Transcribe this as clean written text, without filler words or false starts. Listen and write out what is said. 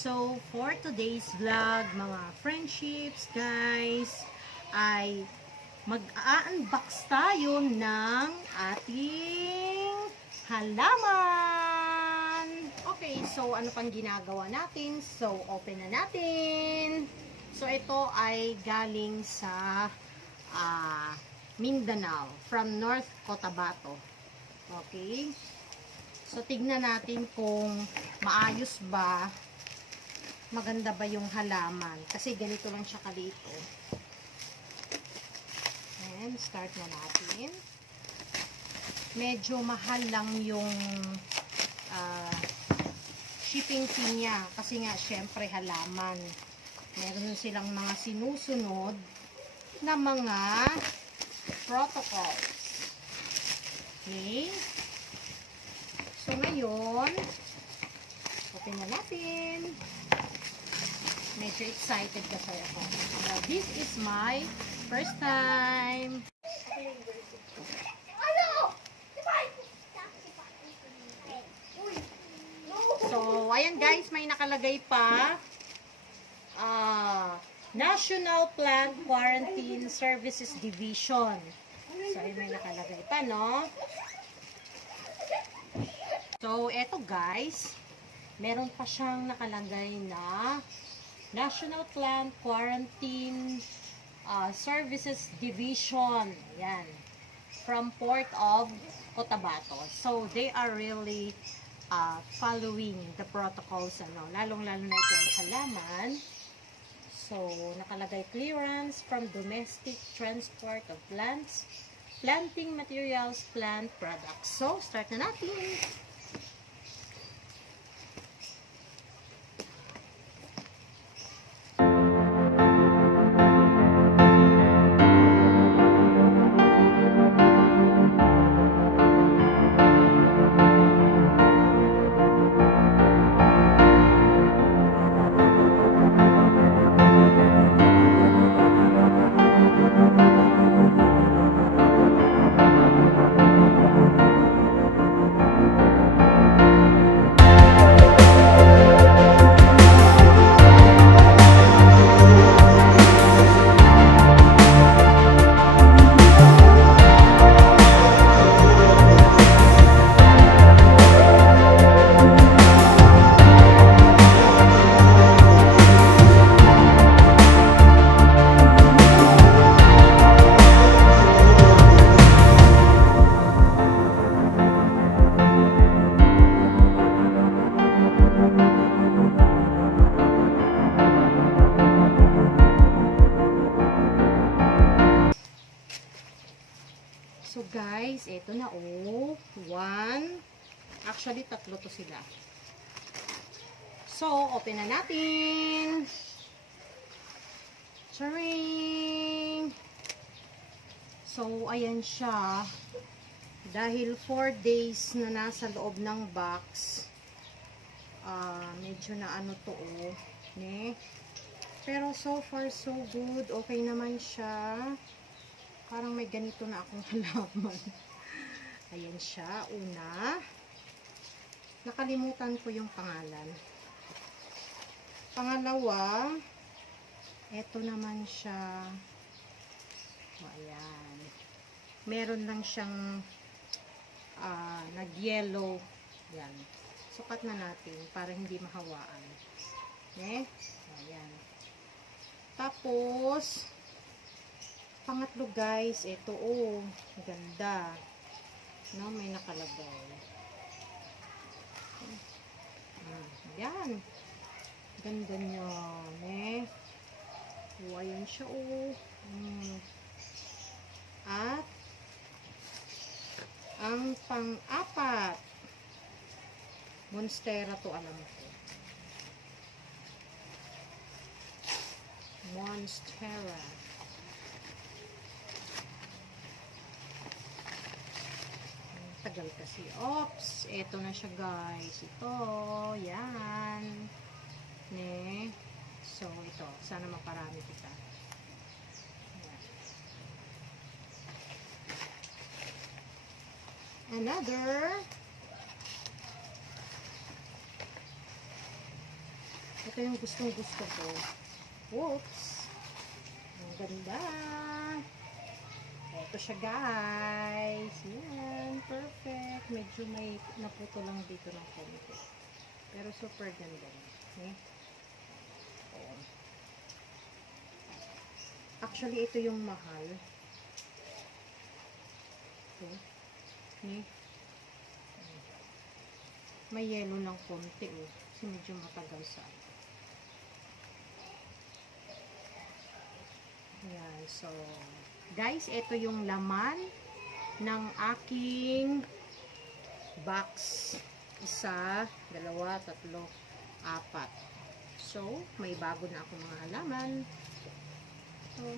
So, for today's vlog, mga friendships, guys, ay mag-unbox tayo ng ating halaman. Okay, so ano pang ginagawa natin? So, open na natin. So, ito ay galing sa Mindanao, from North Cotabato. Okay? So, tignan natin kung maayos ba, maganda ba yung halaman. Kasi ganito lang siya kalito. And, start na natin. Medyo mahal lang yung shipping fee niya. Kasi nga, syempre, halaman. Meron silang mga sinusunod na mga protocols. Okay? So, ngayon, open na natin. Medyo excited kasi ako. This is my first time. So, ayan guys, may nakalagay pa. National Plant Quarantine Services Division. So, ayun may nakalagay pa, no? So, eto guys, meron pa siyang nakalagay na National Plant Quarantine Services Division. Ayan. From Port of Cotabato. So, they are really following the protocols, ano, lalong-lalo na ito ay halaman. So, nakalagay clearance from domestic transport of plants, planting materials, plant products. So, start na natin. So guys, ito na oh. One. Actually, tatlo to sila. So, open na natin. Charing! So, ayan siya. Dahil 4 days na nasa loob ng box, medyo na ano to oh. Ne? Pero so far, so good. Okay naman siya. Parang may ganito na akong halaman. Ayan siya. Una. Nakalimutan ko yung pangalan. Pangalawa. Ito naman siya. Ayan. Meron lang siyang nag-yellow. Ayan. Sukat na natin para hindi mahawaan. Okay? Ayan. Tapos, pangatlo guys, ito oh, ganda. No, may nakalagay. Yan. Ganda niya, eh. Oh, ayan siya oh. At ang pang-apat, Monstera to, alam ko. Monstera. Tagal kasi. Oops! Ito na siya guys. Ito. Yan. Ne. So, ito. Sana maparami kita. Yan. Another. Ito yung gustong gusto ko. Whoops! Ang ganda! Ito siya guys. Yan. Perfect. Medyo may naputo lang dito ng konti. Pero super ganda. Okay? Actually, ito yung mahal. Ito. Okay? May yellow lang konti. Kasi medyo matagal sa akin. Ayan. So, guys, ito yung laman ng aking box. 1, 2, 3, 4. So, may bago na akong mga halaman. So,